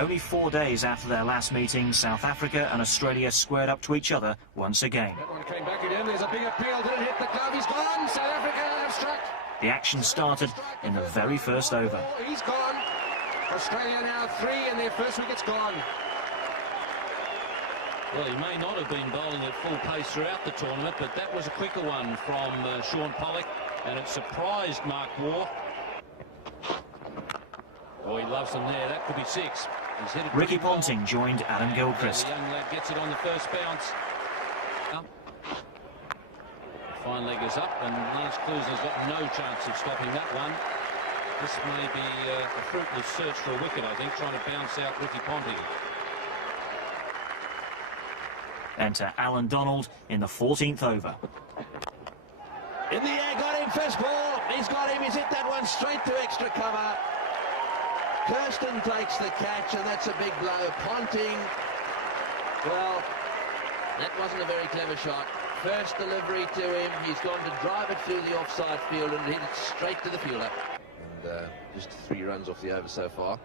Only 4 days after their last meeting, South Africa and Australia squared up to each other once again. That one came back again. There's a big appeal. Did it hit the glove? He's gone. South Africa have struck. The action started in the very first over. He's gone. Australia now 3 and their first wicket's gone. Well, he may not have been bowling at full pace throughout the tournament, but that was a quicker one from Shaun Pollock, and it surprised Mark Waugh. Oh, he loves them there. That could be 6. He's hit it. Ricky Ponting joined Adam Gilchrist. The young lad gets it on the first bounce. Fine leg is up, and Lance Klusener's got no chance of stopping that one. This may be a fruitless search for a wicket, I think, trying to bounce out Ricky Ponting. Enter Alan Donald in the 14th over. In the air, got him, first ball. He's got him, he's hit that one straight to extra cover. Kirsten takes the catch, and that's a big blow. Ponting, well, that wasn't a very clever shot. First delivery to him, he's gone to drive it through the offside field and hit it straight to the fielder. And just 3 runs off the over so far.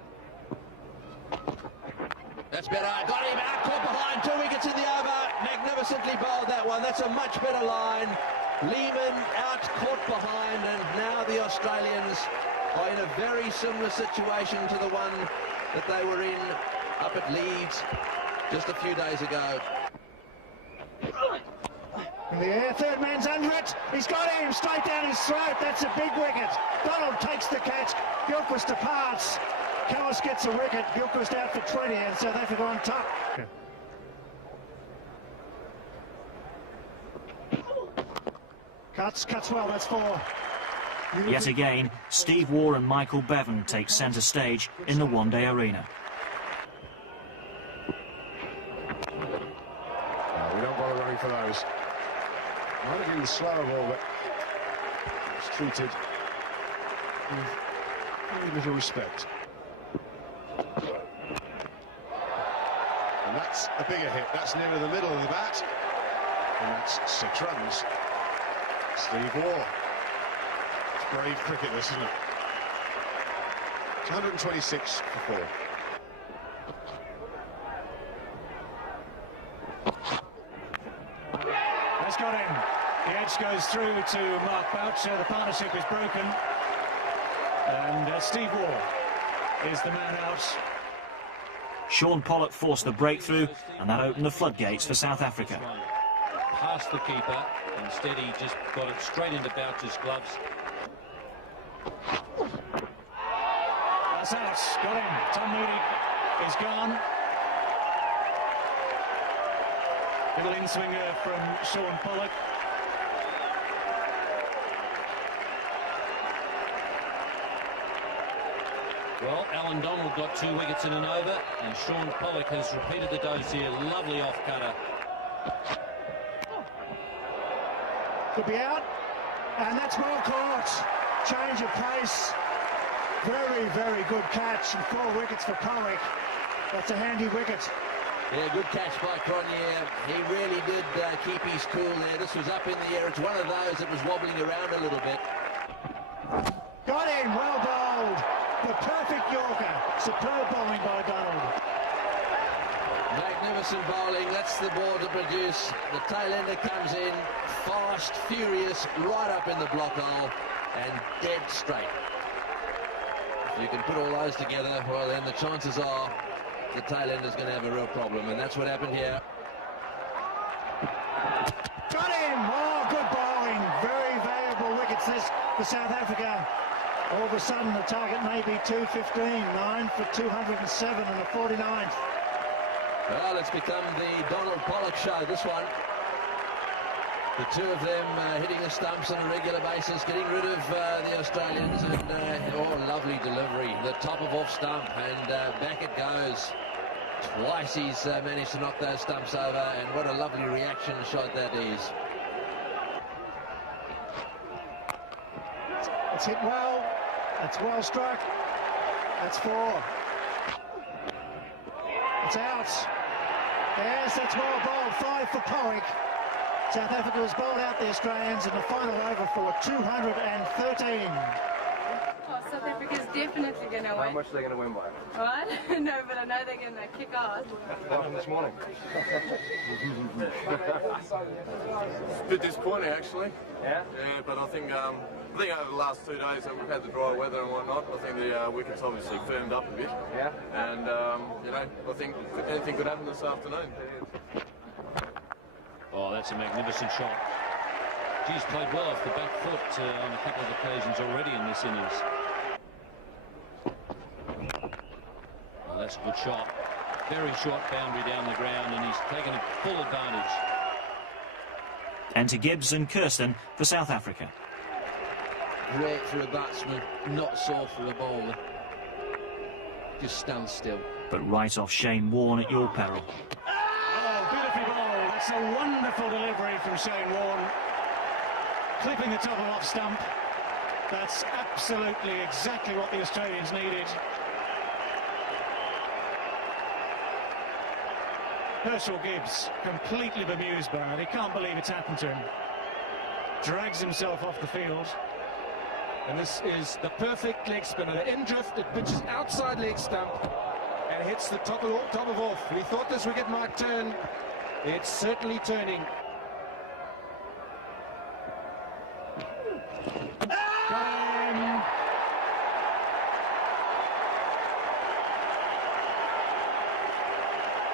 That's better. Got him out, caught behind, 2 wickets in the over. Magnificently bowled that one. That's a much better line. Lehman out, caught behind, and now the Australians are in a very similar situation to the one that they were in up at Leeds just a few days ago. In the air, third man's under it. He's got him straight down his throat. That's a big wicket. Donald takes the catch. Gilchrist departs. Kallis gets a wicket. Gilchrist out for 20 and South Africa on top. Cuts well, that's 4. Yet again, Steve Waugh and Michael Bevan take centre stage in the one-day arena. No, we don't bother running for those. Might have been the slower ball, but it's treated with very little respect. And that's a bigger hit. That's nearer the middle of the bat. And that's 6 runs. Steve Waugh. It's brave cricket, this, isn't it? It's 126 for 4. That's got him. The edge goes through to Mark Boucher. The partnership is broken. And Steve Waugh is the man out. Shaun Pollock forced the breakthrough, and that opened the floodgates for South Africa. Past the keeper. Instead, he just got it straight into Boucher's gloves. That's out. Got him. Tom Moody is gone. Little in-swinger from Shaun Pollock. Well, Alan Donald got 2 wickets in an over, and Shaun Pollock has repeated the dose here. Lovely off-cutter. Could be out, and that's well caught. Change of pace. Very, very good catch, and 4 wickets for Pollock. That's a handy wicket. Yeah, good catch by Cronje. He really did keep his cool there. This was up in the air. It's one of those that was wobbling around a little bit. Got him, well bowled. The perfect Yorker. Superb bowling by Donald. Magnificent bowling. That's the ball to produce. The tail ender comes in, fast, furious, right up in the block hole, and dead straight. If you can put all those together, well, then the chances are the tail ender's going to have a real problem, and that's what happened here. Got him! Oh, good bowling. Very valuable wickets this for South Africa. All of a sudden, the target may be 215, 9 for 207 and a 49th. Well, it's become the Donald Pollock show, this one. The 2 of them hitting the stumps on a regular basis, getting rid of the Australians, and oh, lovely delivery. The top of off stump, and back it goes. Twice he's managed to knock those stumps over, and what a lovely reaction shot that is. It's hit well. That's well struck. That's 4. It's out. Yes, that's well bowled. 5 for Pollock. South Africa has bowled out the Australians in the final over for 213. South Africa Africa's definitely going to win. How much are they going to win by? Well, I don't know, but I know they're going to kick off. Happened this morning. It's a bit disappointing, actually. Yeah? Yeah, but I think over the last 2 days that we've had the dry weather and whatnot, I think the wicket's obviously firmed up a bit. Yeah? And, you know, I think anything could happen this afternoon. Oh, that's a magnificent shot. He's played well off the back foot on a couple of occasions already in this innings. Well, that's a good shot. Very short boundary down the ground, and he's taken a full advantage. Enter Gibbs and Kirsten for South Africa. Great for a batsman, not so for a bowler. Just stand still. But right off Shane Warne at your peril. Oh, beautiful ball. That's a wonderful delivery from Shane Warne. Clipping the top of off stump. That's absolutely exactly what the Australians needed. Herschel Gibbs, completely bemused by it. He can't believe it's happened to him. Drags himself off the field. And this is the perfect leg spinner. The in drift, it pitches outside leg stump and hits the top of off. We thought this wicket might turn. It's certainly turning.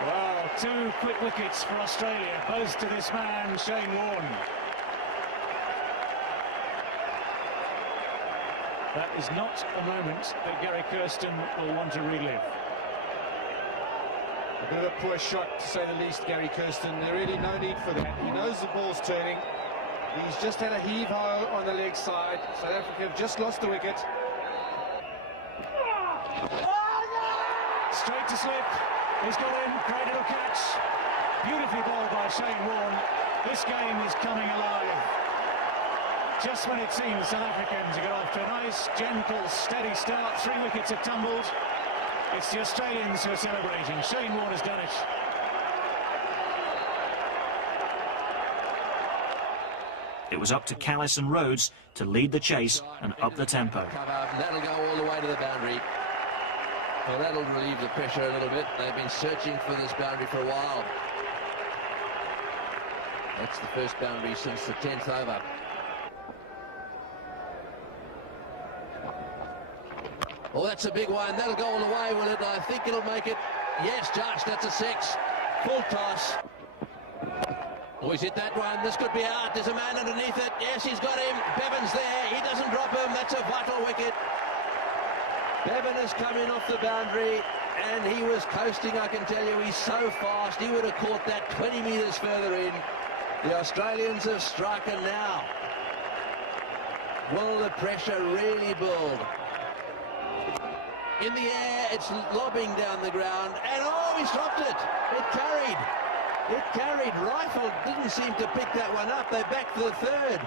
Wow, 2 quick wickets for Australia, both to this man, Shane Warne. That is not a moment that Gary Kirsten will want to relive. A bit of a poor shot, to say the least, Gary Kirsten. There really no need for that. He knows the ball's turning. He's just had a heave-ho on the leg side. South Africa have just lost the wicket. Straight to slip. He's got in. Great little catch. Beautifully bowled by Shane Warne. This game is coming alive. Just when it seems South Africans have got off to a nice, gentle, steady start. 3 wickets have tumbled. It's the Australians who are celebrating. Shane Warne has done it. It was up to Callis and Rhodes to lead the chase and up the tempo. That'll go all the way to the boundary. Well, that'll relieve the pressure a little bit. They've been searching for this boundary for a while. That's the first boundary since the 10th over. Oh, that's a big one. That'll go all the way, will it? I think it'll make it. Yes, Josh, that's a 6. Full toss. Oh, he's hit that one. This could be out. There's a man underneath it. Yes, he's got him. Bevan's there. He doesn't drop him. That's a vital wicket. Bevan has come in off the boundary, and he was coasting, I can tell you. He's so fast. He would have caught that 20 metres further in. The Australians have struck, and now will the pressure really build? In the air, it's lobbing down the ground, and oh, he's dropped it. It carried. It carried. Rifle didn't seem to pick that one up. They're back for the 3rd.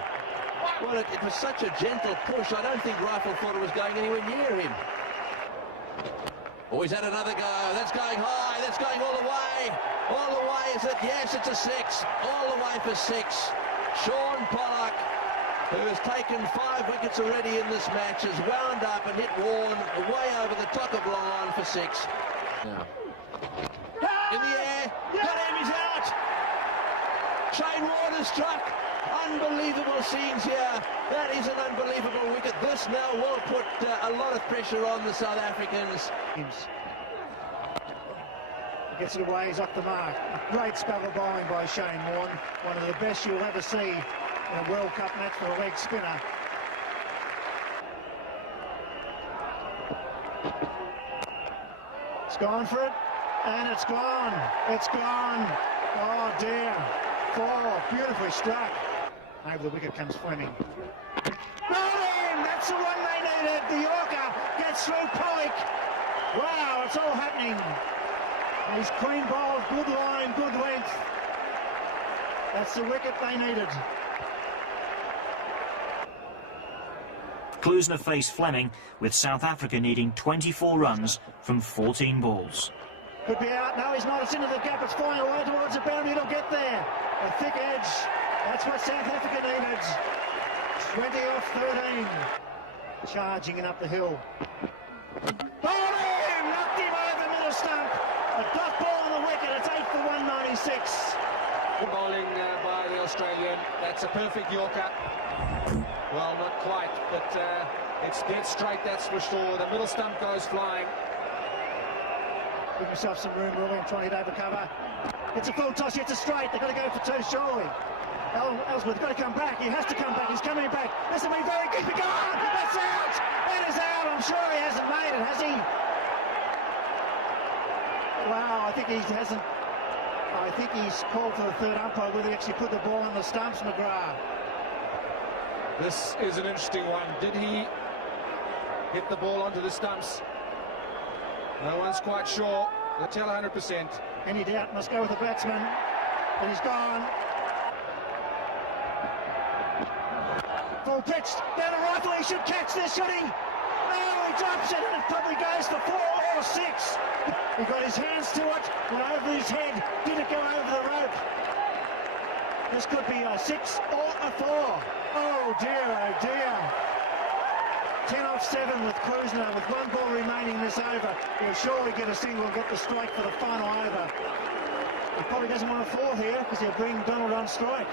Well, it was such a gentle push. I don't think Rifle thought it was going anywhere near him. Oh, he's had another go. That's going high. That's going all the way. All the way, is it? Yes, it's a 6. All the way for 6. Sean Pollock, who has taken 5 wickets already in this match, has wound up and hit Warne way over the top of long on for 6. Now. In the air, got him, he's out. Shane Warne has struck. Unbelievable scenes here. That is an unbelievable wicket. This now will put a lot of pressure on the South Africans. He gets it away, he's up the mark. A great spell of bowling by Shane Warne. One of the best you'll ever see in a World Cup match for a leg spinner. It's gone for it, and it's gone. It's gone. Oh dear. 4, beautifully struck. Over the wicket comes Fleming. Not in! That's the one they needed. The Yorker gets through Pollock. Wow, it's all happening. He's clean bowled, good line, good length. That's the wicket they needed. Klusener faced Fleming, with South Africa needing 24 runs from 14 balls. Could be out. No, he's not. It's into the gap. It's flying away towards the boundary. It'll get there. A thick edge. That's what South Africa needed. 20 off 13. charging and up the hill. Bowled him! Knocked him over middle stump. A dot ball on the wicket. It's 8 for 196. Good bowling by the Australian. That's a perfect Yorker. Well, not quite, but it's dead straight, that's for sure. The middle stump goes flying. Give yourself some room, Rory, and try and hit over cover. It's a full toss, it's a straight. They've got to go for two, surely. Ellsworth's got to come back. He has to come back. He's coming back. This will be very good. Gone! That's out! That is out. I'm sure he hasn't made it, has he? Wow, I think he hasn't. I think he's called for the third umpire. Whether he actually put the ball on the stumps, McGrath. This is an interesting one. Did he hit the ball onto the stumps? No one's quite sure. They'll tell 100%. Any doubt must go with the batsman. And he's gone. Full pitch. Down the rifle. He should catch this, should he? No, he drops it, and it probably goes for 4 or 6. He got his hands to it, went over his head. Did it go over the rope? This could be a 6 or a 4. Oh dear, oh dear. 10 off 7 with Kruzner, with 1 ball remaining this over. He'll surely get a single and get the strike for the final over. He probably doesn't want a 4 here because he'll bring Donald on strike.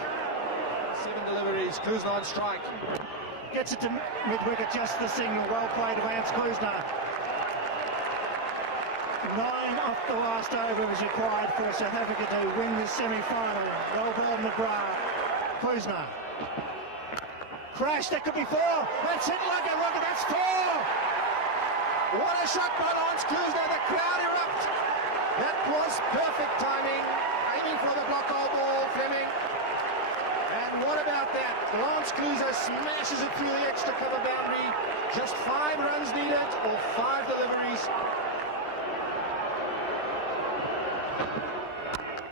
7 deliveries, Kruzner on strike. Gets it to mid-wicket, just the single. Well played of Vance Kruzner. 9 off the last over is required for South Africa to win this semi-final. Well ball, McGrath. Kruzner. Crash, that could be 4. That's hit like a rocket, that's 4. What a shot by Lance Kruzner, the crowd erupt. That was perfect timing, aiming for the block hole ball, Fleming. And what about that? Lance Kruzner smashes it through the extra cover boundary. Just 5 runs needed, or 5 deliveries.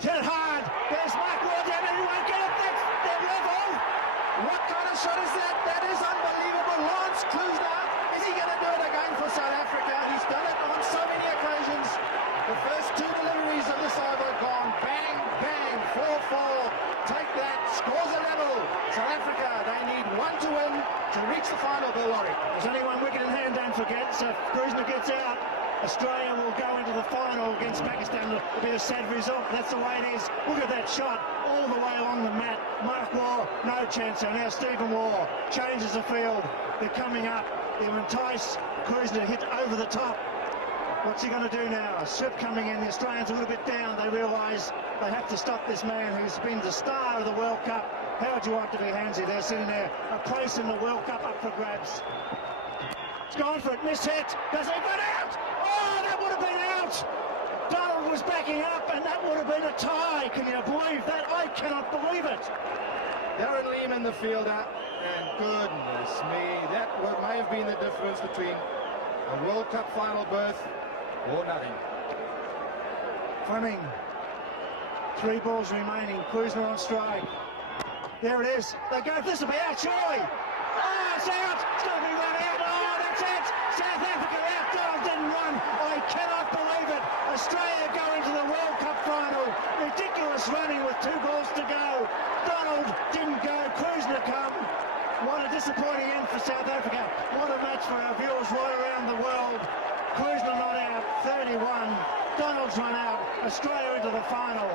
Hit it hard. There's Mark Ward down there. He won't get it. They're level. What kind of shot is that? That is unbelievable. Lance Kruzner, is he going to do it again for South Africa? He's done it on so many occasions. The first 2 deliveries of this over gone. Bang, bang, 4-4. Take that. Scores a level. South Africa, they need 1 to win to reach the final, Bill Lawrie. There's only 1 wicket in hand, don't forget. So if Kruzner gets out, Australia will go into the final against Pakistan. It'll be a sad result. That's the way it is. Look at that shot all the way along the mat. Mark Waugh, no chance. And now Stephen Waugh changes the field. They're coming up. They'll entice Kruzner to hit over the top. What's he going to do now? A strip coming in. The Australians a little bit down. They realise they have to stop this man who's been the star of the World Cup. How would you like to be Hansie? They're sitting there. A place in the World Cup up for grabs. It's gone for it. Missed hit. Does it go out? Oh, that would have been out. Donald was backing up, and that would have been a tie. Can you believe that? I cannot believe it. Darren Lehman, the fielder, and goodness me, that may have been the difference between a World Cup final berth or nothing. Fleming. 3 balls remaining. Kruzner on strike. There it is. They go. This will be out, surely. Oh, it's out. It's going to be run out. Oh, that's it. South Africa out. Donald didn't run. I cannot believe it. Australia go into the World Cup final. Ridiculous running with 2 balls to go. Donald didn't go. Kruzner come. What a disappointing end for South Africa. What a match for our viewers right around the world. Kruzner not out. 31. Donald's run out. Australia into the final.